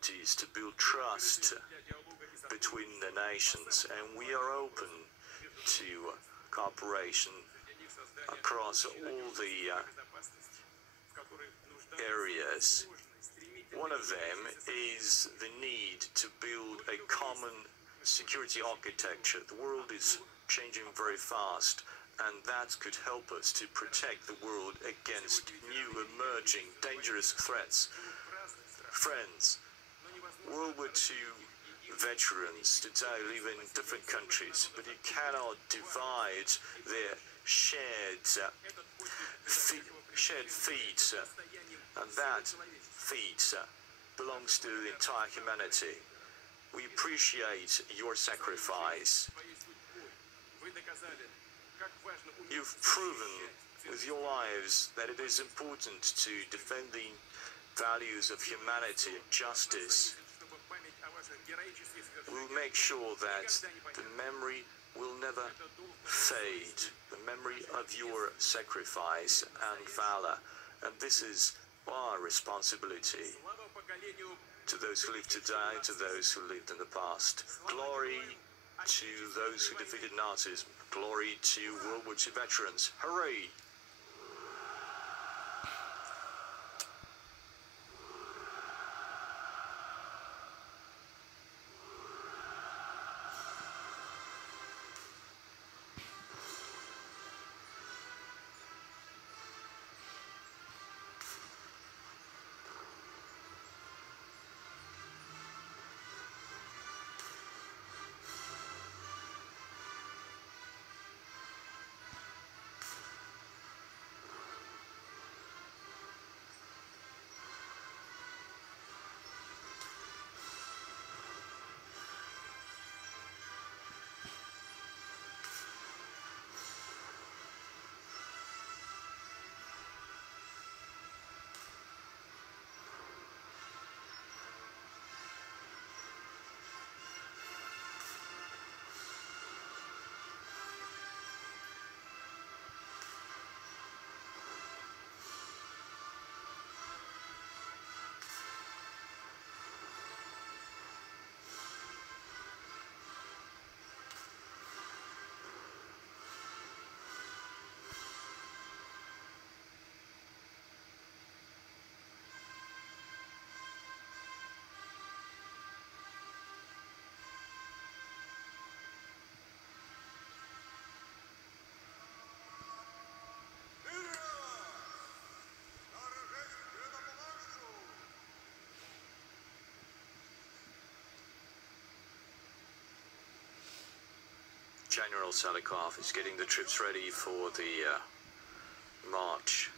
important is to build trust between the nations, and we are open to cooperation across all the areas. One of them is the need to build a common security architecture. The world is changing very fast, and that could help us to protect the world against new emerging dangerous threats. Friends, World War II veterans today live in different countries, but you cannot divide their shared feet, and that feet belongs to the entire humanity. We appreciate your sacrifice. You've proven with your lives that it is important to defend the values of humanity and justice. We'll make sure that the memory will never fade, the memory of your sacrifice and valor. And this is our responsibility to those who live today, to those who lived in the past. Glory to those who defeated Nazism. Glory to World War II veterans. Hooray! General Salikov is getting the troops ready for the march.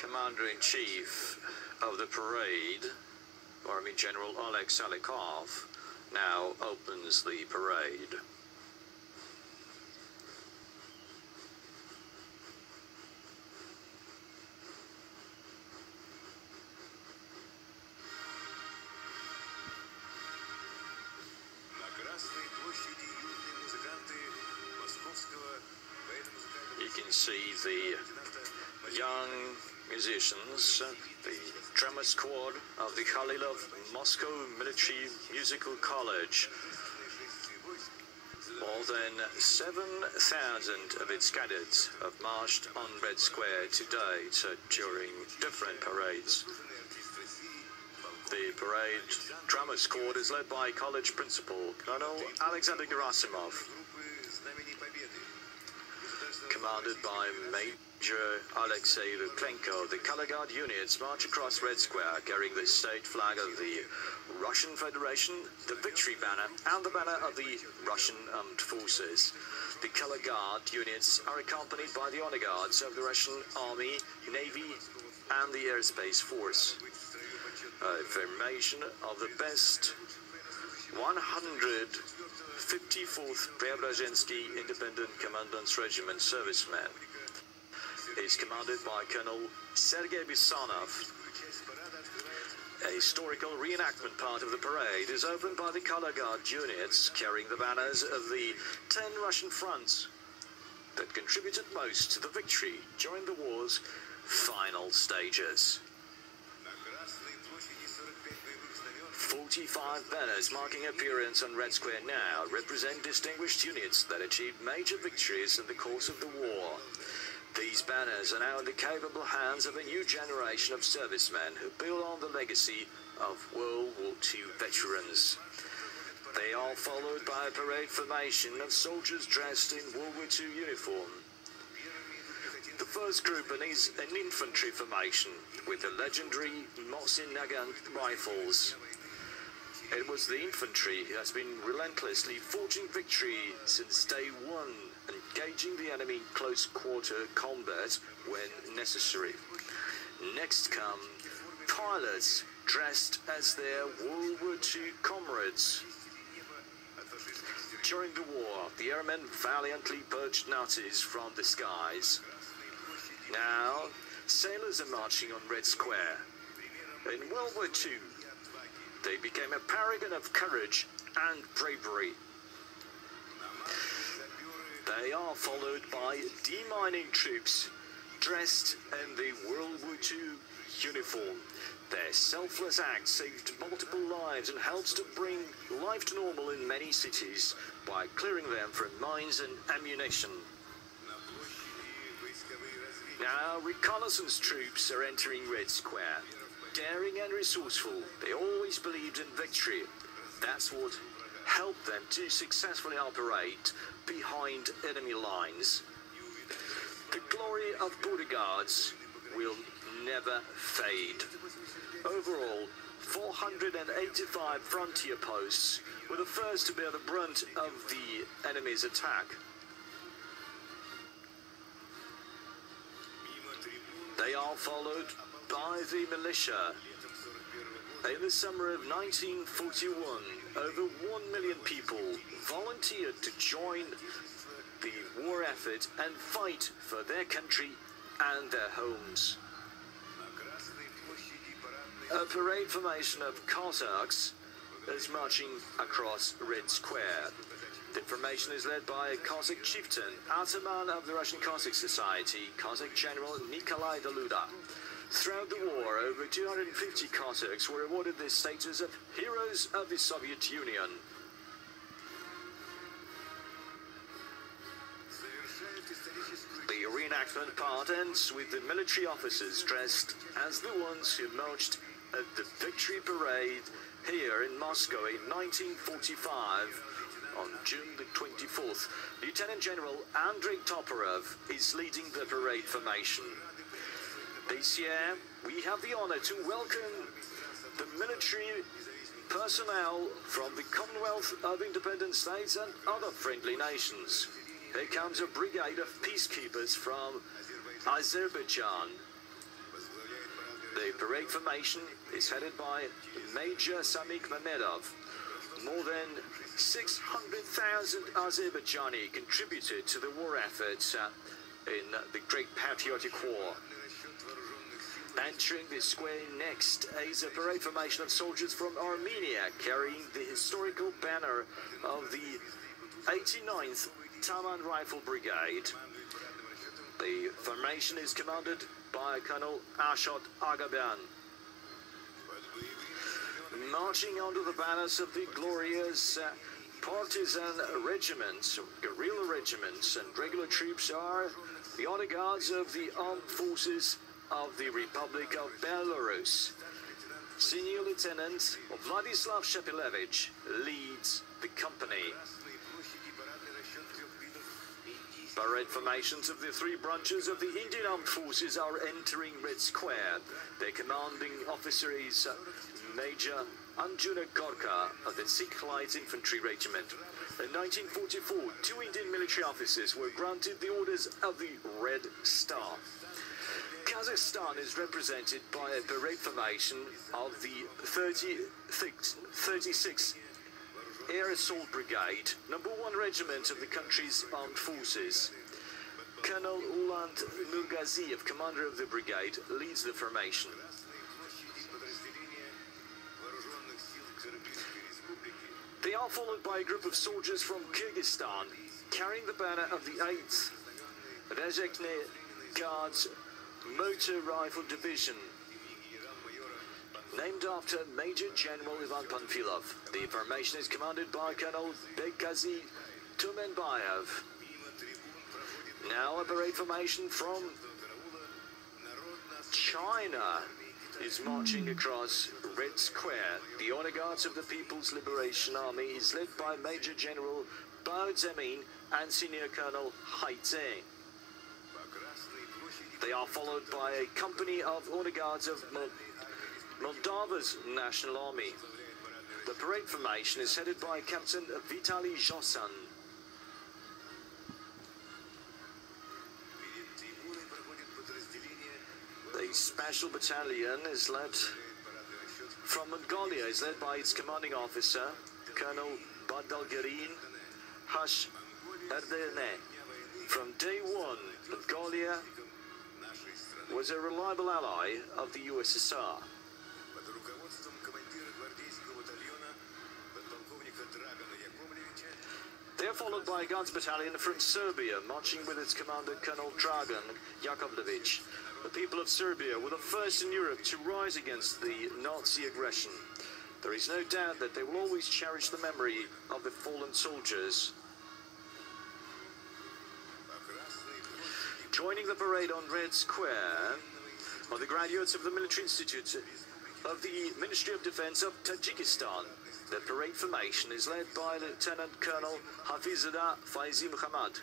Commander-in-Chief of the parade, Army General Oleg Salikov, now opens the parade. You can see the young musicians, the drummer squad of the Khalilov Moscow Military Musical College. More than 7,000 of its cadets have marched on Red Square to date during different parades. The The parade drama squad is led by college principal Colonel Alexander Gerasimov, commanded by Major Alexei Luklenko. The color guard units march across Red Square carrying the state flag of the Russian Federation, the victory banner, and the banner of the Russian Armed Forces. The color guard units are accompanied by the honor guards of the Russian Army, Navy, and the Airspace Force. A formation of the best 154th Majewski Independent Commandant's Regiment servicemen is commanded by Colonel Sergei Bisonov. A historical reenactment part of the parade is opened by the color guard units carrying the banners of the 10 Russian fronts that contributed most to the victory during the war's final stages. 45 banners marking appearance on Red Square now represent distinguished units that achieved major victories in the course of the war. These banners are now in the capable hands of a new generation of servicemen who build on the legacy of World War II veterans. They are followed by a parade formation of soldiers dressed in World War II uniform. The first group is an infantry formation with the legendary Mosin Nagant rifles. It was the infantry who has been relentlessly forging victory since day one, engaging the enemy in close-quarter combat when necessary. Next come pilots dressed as their World War II comrades. During the war, the airmen valiantly purged Nazis from the skies. Now, sailors are marching on Red Square. In World War II, they became a paragon of courage and bravery. They are followed by demining troops dressed in the World War II uniform. Their selfless act saved multiple lives and helps to bring life to normal in many cities by clearing them from mines and ammunition. Now, reconnaissance troops are entering Red Square. Daring and resourceful, they always believed in victory. That's what helped them to successfully operate behind enemy lines. The glory of border guards will never fade. Overall, 485 frontier posts were the first to bear the brunt of the enemy's attack. They are followed by the militia. In the summer of 1941, over 1 million people volunteered to join the war effort and fight for their country and their homes. A parade formation of Cossacks is marching across Red Square. The formation is led by a Cossack chieftain, Ataman of the Russian Cossack Society, Cossack General Nikolai Daluda. Throughout the war, over 250 Cossacks were awarded the status of Heroes of the Soviet Union. The reenactment part ends with the military officers dressed as the ones who marched at the Victory Parade here in Moscow in 1945 on June the 24th. Lieutenant General Andrei Toporov is leading the parade formation. This year, we have the honor to welcome the military personnel from the Commonwealth of Independent States and other friendly nations. Here comes a brigade of peacekeepers from Azerbaijan. The parade formation is headed by Major Samik Mamedov. More than 600,000 Azerbaijani contributed to the war effort in the Great Patriotic War. Entering the square next is a parade formation of soldiers from Armenia carrying the historical banner of the 89th Taman Rifle Brigade. The formation is commanded by Colonel Ashot Agaban. Marching under the banners of the glorious partisan regiments, guerrilla regiments, and regular troops are the honor guards of the armed forces of the Republic of Belarus. Senior Lieutenant Vladislav Shepilevich leads the company. Parade formations of the three branches of the Indian Armed Forces are entering Red Square. Their commanding officer is Major Anjuna Gorka of the Sikh Light Infantry Regiment. In 1944, two Indian military officers were granted the orders of the Red Star. Kazakhstan is represented by a parade formation of the 36th Air Assault Brigade, number 1 regiment of the country's armed forces. Colonel Uland Nurgaziev, commander of the brigade, leads the formation. They are followed by a group of soldiers from Kyrgyzstan, carrying the banner of the 8th Rezekne Guards Motor Rifle Division, named after Major General Ivan Panfilov. The formation is commanded by Colonel Bekazi Tumenbayev. Now a parade formation from China is marching across Red Square. The Honor Guards of the People's Liberation Army is led by Major General Bao Zemin and Senior Colonel Hai Tse. They are followed by a company of Honor Guards of Moldova's National Army. The parade formation is headed by Captain Vitaly Josan. The Special Battalion is led from Mongolia, is led by its commanding officer, Colonel Badalgarin Hash Erdene. From day one, Mongolia was a reliable ally of the USSR. They are followed by a Guards battalion from Serbia, marching with its commander, Colonel Dragan Yakovlevich. The people of Serbia were the first in Europe to rise against the Nazi aggression. There is no doubt that they will always cherish the memory of the fallen soldiers. Joining the parade on Red Square are the graduates of the Military Institute of the Ministry of Defense of Tajikistan. The parade formation is led by Lieutenant Colonel Hafizadeh Faizi Muhammad.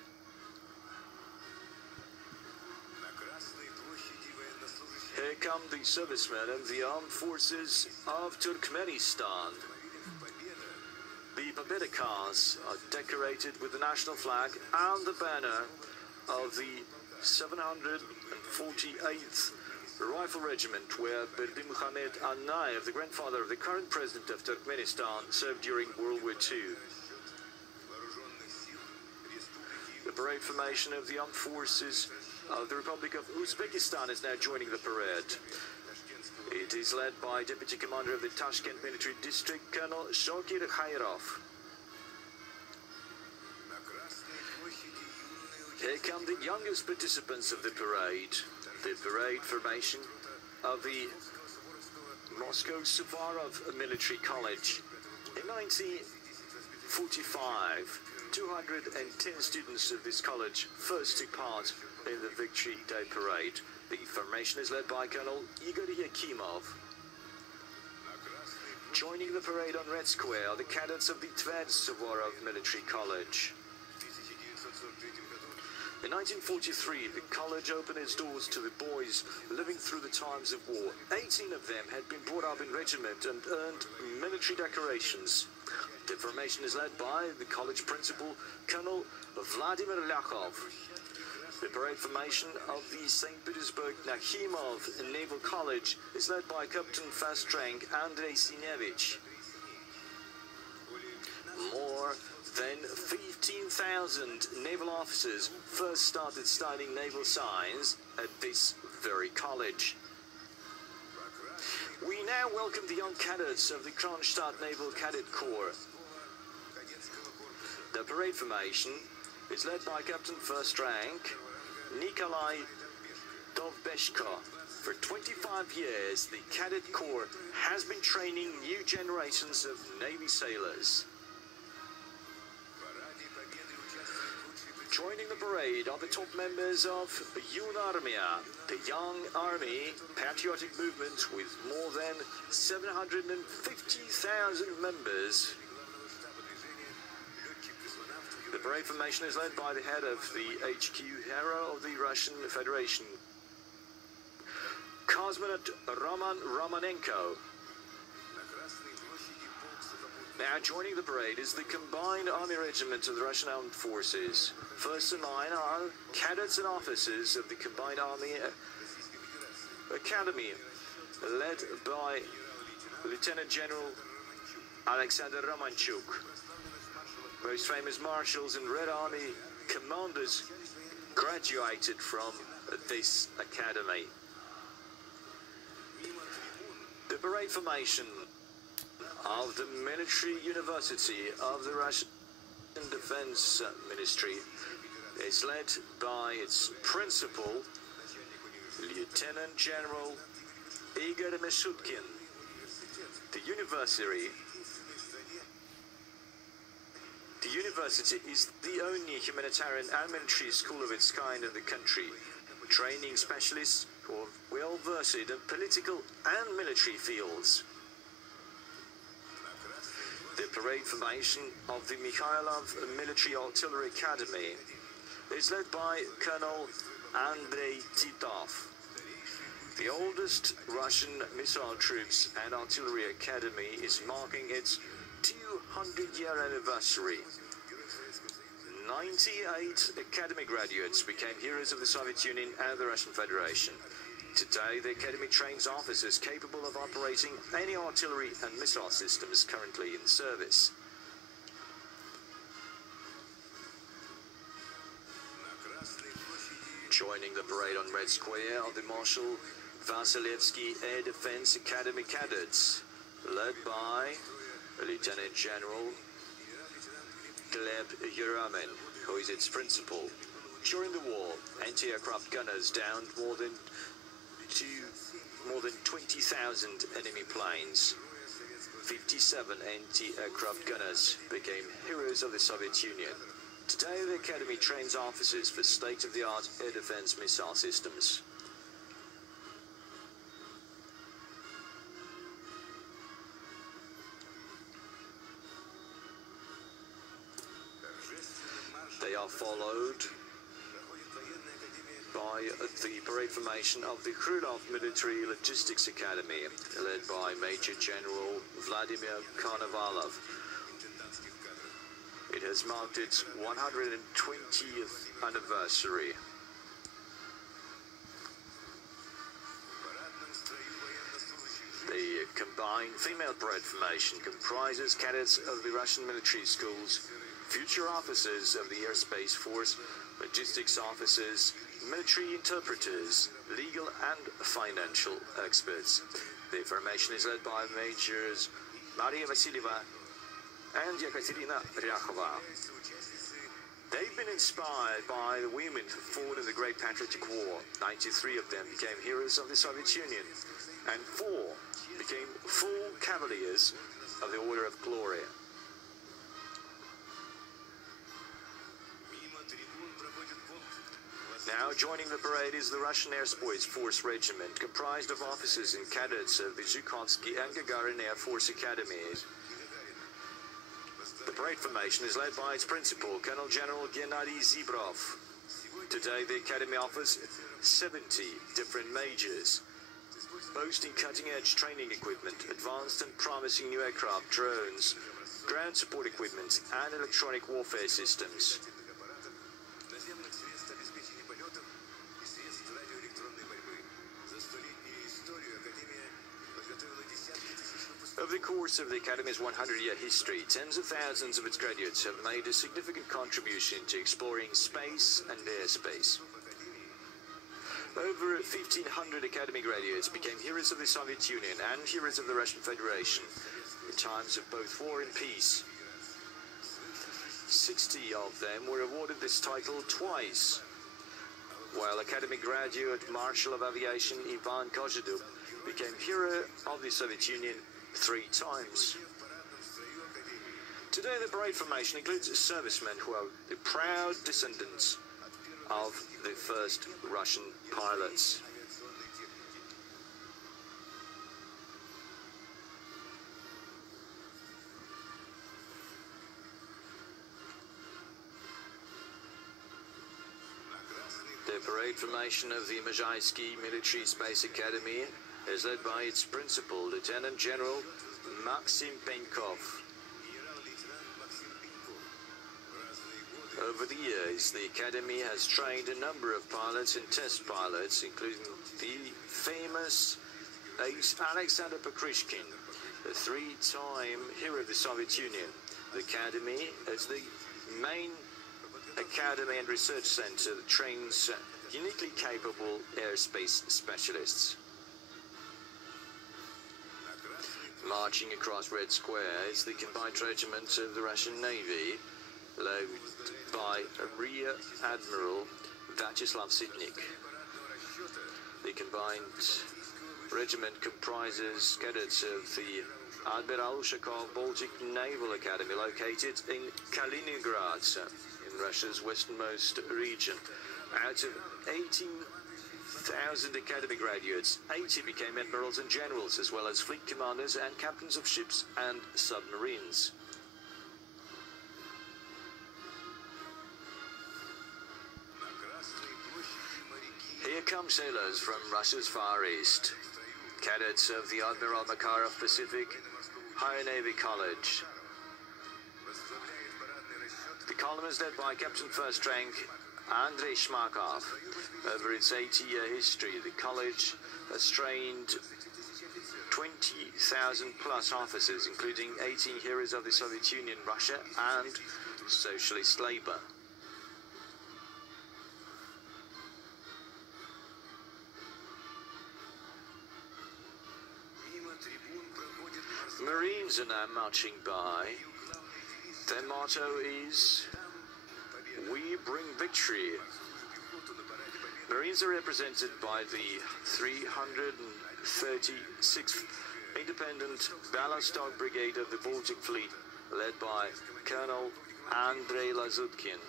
Here come the servicemen of the Armed Forces of Turkmenistan. The Pobeda cars are decorated with the national flag and the banner of the 748th Rifle Regiment, where Berdimuhamed Anayev, the grandfather of the current president of Turkmenistan, served during World War II. The parade formation of the Armed Forces of the Republic of Uzbekistan is now joining the parade. It is led by Deputy Commander of the Tashkent Military District, Colonel Shokir Khairov. Here come the youngest participants of the parade formation of the Moscow Suvarov Military College. In 1945, 210 students of this college first took part in the Victory Day Parade. The formation is led by Colonel Igor Yakimov. Joining the parade on Red Square are the cadets of the Tver Suvarov Military College. In 1943, the college opened its doors to the boys living through the times of war. 18 of them had been brought up in regiment and earned military decorations. The formation is led by the college principal, Colonel Vladimir Lyakov. The parade formation of the St. Petersburg Nakhimov Naval College is led by Captain Fast Rank Andrei Sinevich. More than 15,000 naval officers first started studying naval science at this very college. We now welcome the young cadets of the Kronstadt Naval Cadet Corps. The parade formation is led by Captain First Rank Nikolai Dovbeshko. For 25 years, the Cadet Corps has been training new generations of Navy sailors. Joining the parade are the top members of Unarmia, the young army patriotic movement with more than 750,000 members. The parade formation is led by the head of the HQ hero of the Russian Federation, Cosmonaut Roman Romanenko. Now joining the parade is the Combined Army Regiment of the Russian Armed Forces. First in line are cadets and officers of the Combined Army Academy, led by Lieutenant General Alexander Romanchuk. Most famous marshals and Red Army commanders graduated from this academy. The parade formation of the Military University of the Russian Defense Ministry is led by its principal, Lieutenant General Igor Mishutkin. The university is the only humanitarian and military school of its kind in the country, training specialists who are well versed in political and military fields. The parade formation of the Mikhailov Military Artillery Academy is led by Colonel Andrei Titov. The oldest Russian missile troops and artillery academy is marking its 200-year anniversary. 98 academy graduates became heroes of the Soviet Union and the Russian Federation. Today, the academy trains officers capable of operating any artillery and missile systems currently in service. Joining the parade on Red Square are the Marshal Vasilevsky Air Defense Academy cadets, led by Lieutenant General Gleb Yuramin, who is its principal. During the war, anti-aircraft gunners downed more than 20,000 enemy planes. 57 anti-aircraft gunners became heroes of the Soviet Union. Today, the academy trains officers for state-of-the-art air defense missile systems. They are followed by the parade formation of the Krylov Military Logistics Academy, led by Major General Vladimir Konovalov. It has marked its 120th anniversary. The combined female parade formation comprises cadets of the Russian military schools, future officers of the Airspace Force, logistics officers, military interpreters, legal and financial experts. The formation is led by Majors Maria Vasilieva and Yekaterina Ryakova. They've been inspired by the women who fought in the Great Patriotic War. 93 of them became heroes of the Soviet Union, and 4 became full cavaliers of the Order of Glory. Now joining the parade is the Russian Air Force Regiment, comprised of officers and cadets of the Zhukovsky and Gagarin Air Force Academies. The parade formation is led by its principal, Colonel General Gennady Zibrov. Today, the Academy offers 70 different majors, boasting cutting-edge training equipment, advanced and promising new aircraft, drones, ground support equipment, and electronic warfare systems. Over the course of the Academy's 100-year history, tens of thousands of its graduates have made a significant contribution to exploring space and airspace. Over 1,500 Academy graduates became heroes of the Soviet Union and heroes of the Russian Federation in times of both war and peace. 60 of them were awarded this title twice, while Academy graduate Marshal of Aviation Ivan Kozhedub became hero of the Soviet Union 3 times. Today the parade formation includes servicemen who are the proud descendants of the first Russian pilots. The parade formation of the Majewski Military Space Academy is led by its principal, Lieutenant General Maxim Penkov. Over the years, the Academy has trained a number of pilots and test pilots, including the famous ace Alexander Pokrishkin, a three-time hero of the Soviet Union. The Academy is the main academy and research center that trains uniquely capable airspace specialists. Marching across Red Square is the combined regiment of the Russian Navy, led by Rear Admiral Vyacheslav Sitnik. The combined regiment comprises cadets of the Admiral Ushakov Baltic Naval Academy, located in Kaliningrad, in Russia's westernmost region. Out of 18,000 academy graduates, 80 became admirals and generals, as well as fleet commanders and captains of ships and submarines. Here come sailors from Russia's Far East, cadets of the Admiral Makarov Pacific Higher Navy College. The column is led by Captain First Rank Andrei Shmakov. Over its 80-year history, the college has trained 20,000 plus officers, including 18 heroes of the Soviet Union, Russia, and socialist labor. Marines are now marching by. Their motto is, "We bring victory." Marines are represented by the 336th Independent Ballast Brigade of the Baltic Fleet, led by Colonel Andrei Lazutkin.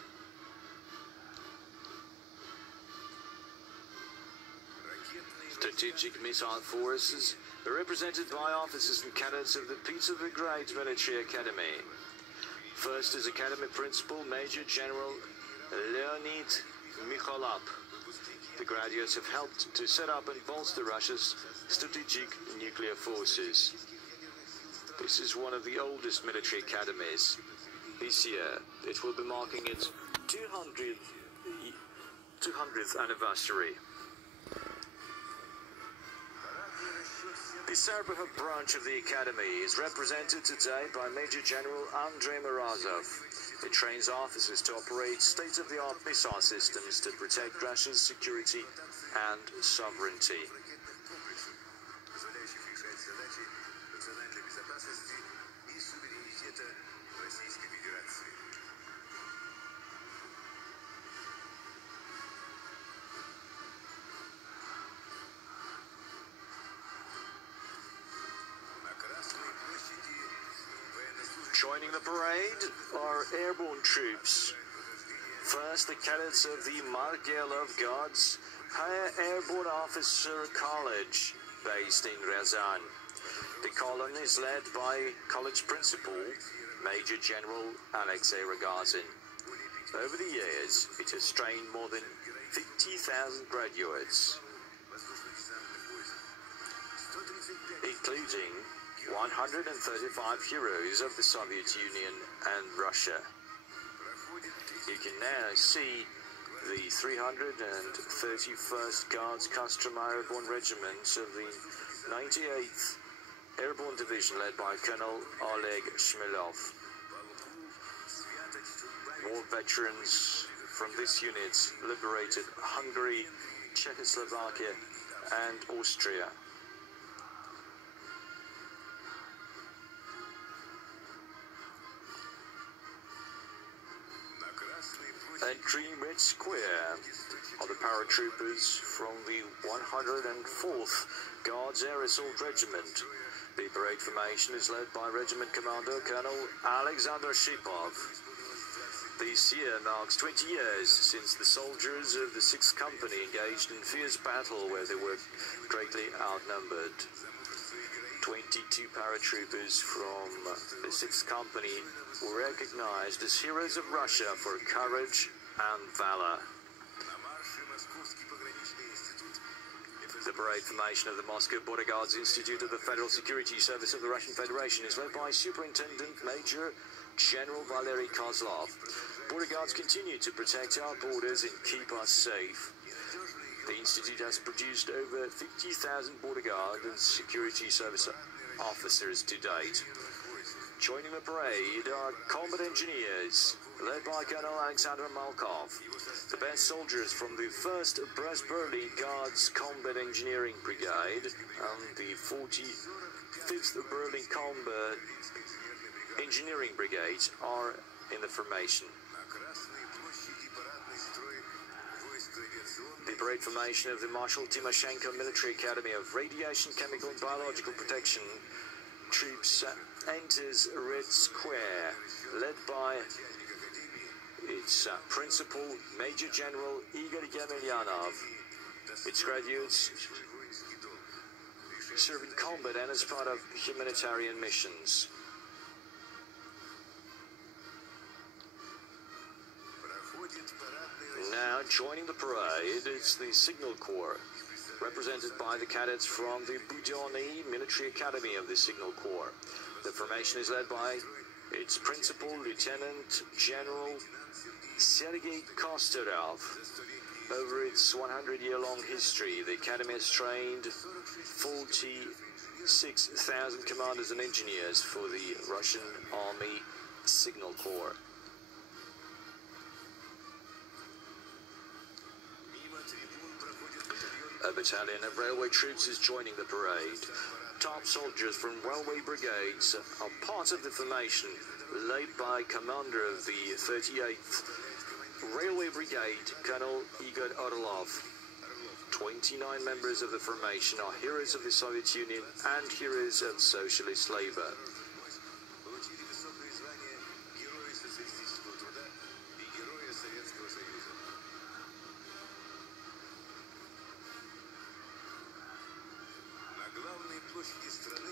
Strategic Missile Forces are represented by officers and cadets of the Peter the Great Military Academy. First is Academy Principal Major General Leonid Mikhailov. The graduates have helped to set up and bolster Russia's strategic nuclear forces. This is one of the oldest military academies. This year, it will be marking its 200th anniversary. The Serpahov branch of the Academy is represented today by Major General Andrei Morozov. It trains officers to operate state-of-the-art missile systems to protect Russia's security and sovereignty. Joining the parade are airborne troops. First, the cadets of the Markelov Guards Higher Airborne Officer College, based in Ryazan. The column is led by college principal, Major General Alexei Rogozin. Over the years, it has trained more than 50,000 graduates, including 135 heroes of the Soviet Union and Russia. You can now see the 331st Guards Custom Airborne Regiment of the 98th Airborne Division, led by Colonel Oleg Shmilov. War veterans from this unit liberated Hungary, Czechoslovakia, and Austria. Entering Red Square are the paratroopers from the 104th Guards Air Assault Regiment. The parade formation is led by Regiment Commander Colonel Alexander Shipov. This year marks 20 years since the soldiers of the 6th Company engaged in fierce battle where they were greatly outnumbered. 22 paratroopers from the 6th Company were recognized as heroes of Russia for courage and valor. The parade formation of the Moscow Border Guards Institute of the Federal Security Service of the Russian Federation is led by Superintendent Major General Valery Kozlov. Border Guards continue to protect our borders and keep us safe. The Institute has produced over 50,000 Border Guard and Security Service officers to date. Joining the parade are combat engineers, led by Colonel Alexander Malkov, the best soldiers from the 1st Brest Berlin Guards Combat Engineering Brigade and the 45th Berlin Combat Engineering Brigade are in the formation. The parade formation of the Marshal Timoshenko Military Academy of Radiation, Chemical and Biological Protection Troops enters Red Square, led by its principal, Major General Igor Yemelyanov. Its graduates serve in combat and as part of humanitarian missions. Now, joining the parade is the Signal Corps, represented by the cadets from the Dajani Military Academy of the Signal Corps. The formation is led by its principal, Lieutenant General Sergei Kosterov. Over its 100-year-long history, the Academy has trained 46,000 commanders and engineers for the Russian Army Signal Corps. A battalion of railway troops is joining the parade. Top soldiers from railway brigades are part of the formation, led by commander of the 38th Railway Brigade, Colonel Igor Orlov. 29 members of the formation are heroes of the Soviet Union and heroes of socialist labor.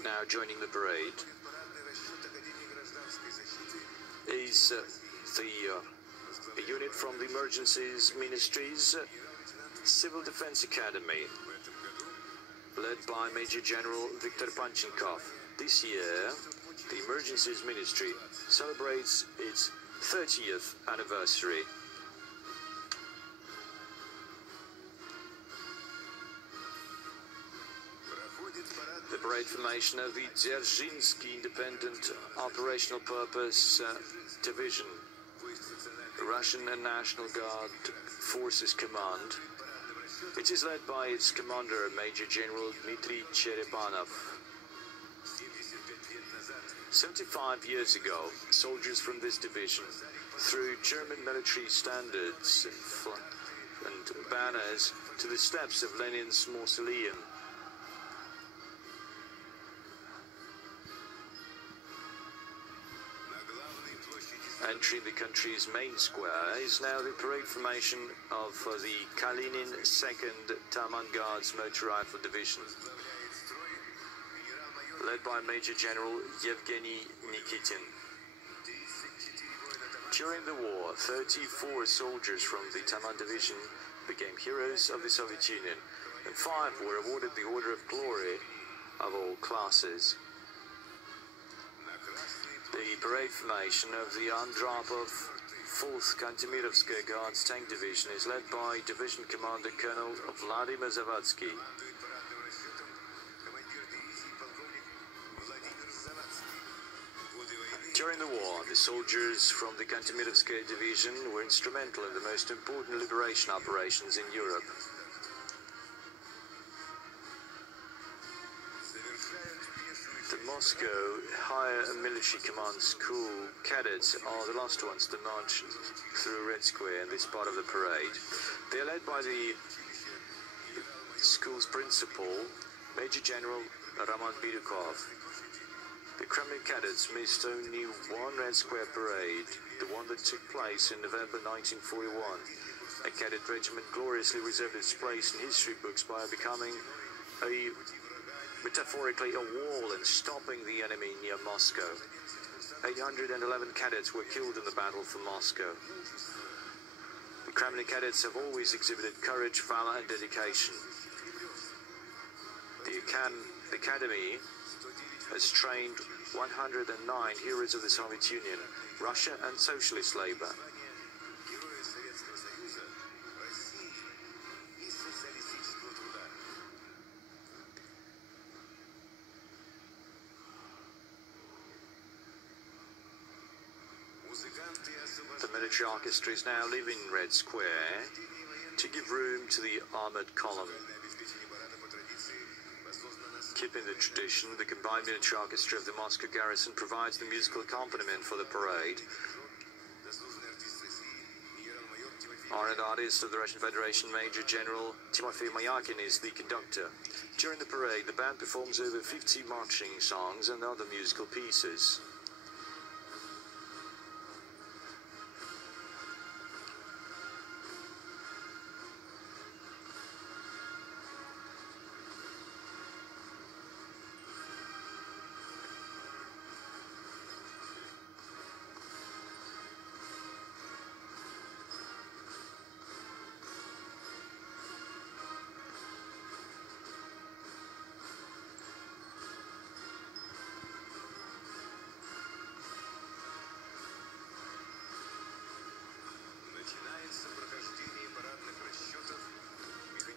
Now joining the parade is the unit from the Emergencies Ministry's Civil Defense Academy, led by Major General Viktor Panchenkov. This year, the Emergencies Ministry celebrates its 30th anniversary. The parade formation of the Dzerzhinsky Independent Operational Purpose Division, Russian and National Guard Forces Command. It is led by its commander, Major General Dmitry Cherepanov. 75 years ago, soldiers from this division, through German military standards and banners to the steps of Lenin's mausoleum. Entering the country's main square is now the parade formation of the Kalinin 2nd Taman Guards Motor Rifle Division, led by Major General Yevgeny Nikitin. During the war, 34 soldiers from the Taman Division became heroes of the Soviet Union, and 5 were awarded the Order of Glory of all classes. The parade formation of the Andropov 4th Kantemirovskaya Guards Tank Division is led by Division Commander Colonel Vladimir Zavadsky. During the war, the soldiers from the Kantemirovskaya Division were instrumental in the most important liberation operations in Europe. The Moscow Higher Military Command School cadets are the last ones to march through Red Square in this part of the parade. They are led by the school's principal, Major General Roman Bidukov. The Kremlin cadets missed only one Red Square parade, the one that took place in November 1941. A cadet regiment gloriously reserved its place in history books by becoming metaphorically a wall and stopping the enemy near Moscow. 811 cadets were killed in the battle for Moscow. The Kremlin cadets have always exhibited courage, valor, and dedication. The Academy has trained 109 heroes of the Soviet Union, Russia, and socialist labor. The military orchestra is now leaving Red Square to give room to the armored column. Keeping the tradition, the combined military orchestra of the Moscow garrison provides the musical accompaniment for the parade. Honored artist of the Russian Federation, Major General Timofey Mayakin, is the conductor. During the parade, the band performs over 50 marching songs and other musical pieces.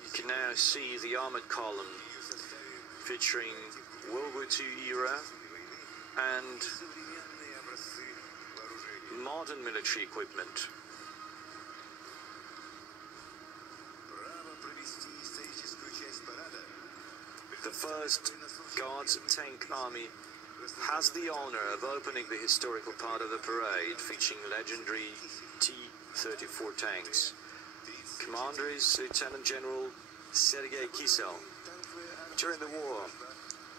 You can now see the armored column featuring World War II era and modern military equipment. The 1st Guards Tank Army has the honor of opening the historical part of the parade, featuring legendary T-34 tanks. Commander is Lieutenant General Sergei Kisel. During the war,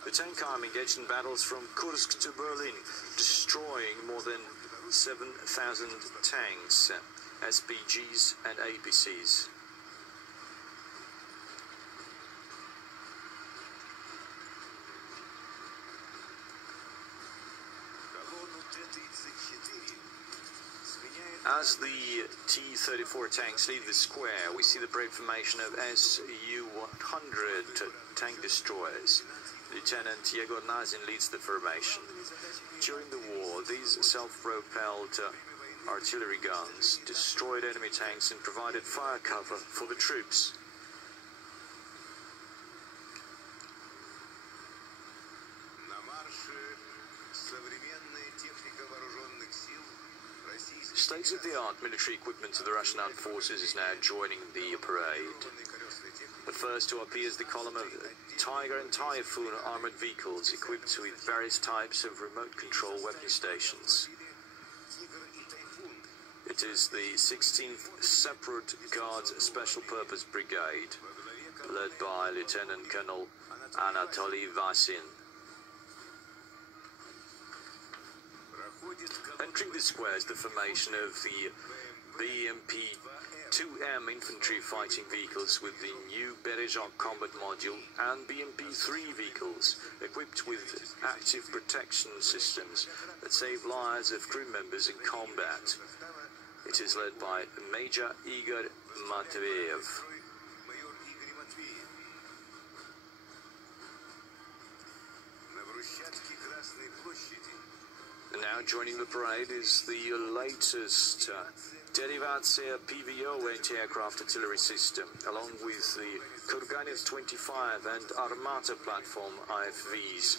the tank army engaged in battles from Kursk to Berlin, destroying more than 7,000 tanks, SPGs and APCs. As the T-34 tanks leave the square, we see the brave formation of Su-100 tank destroyers. Lieutenant Yegor Nazin leads the formation. During the war, these self-propelled artillery guns destroyed enemy tanks and provided fire cover for the troops. State-of-the-art military equipment of the Russian Armed Forces is now joining the parade. The first to appear is the column of Tiger and Typhoon armored vehicles equipped with various types of remote control weapon stations. It is the 16th Separate Guards Special Purpose Brigade, led by Lieutenant Colonel Anatoly Vasin. Entering the square is the formation of the BMP-2M infantry fighting vehicles with the new Berezhok combat module and BMP-3 vehicles equipped with active protection systems that save lives of crew members in combat. It is led by Major Igor Matveyev. Now joining the parade is the latest Derivatsiya PVO anti-aircraft artillery system, along with the Kurganev 25 and Armata platform IFVs,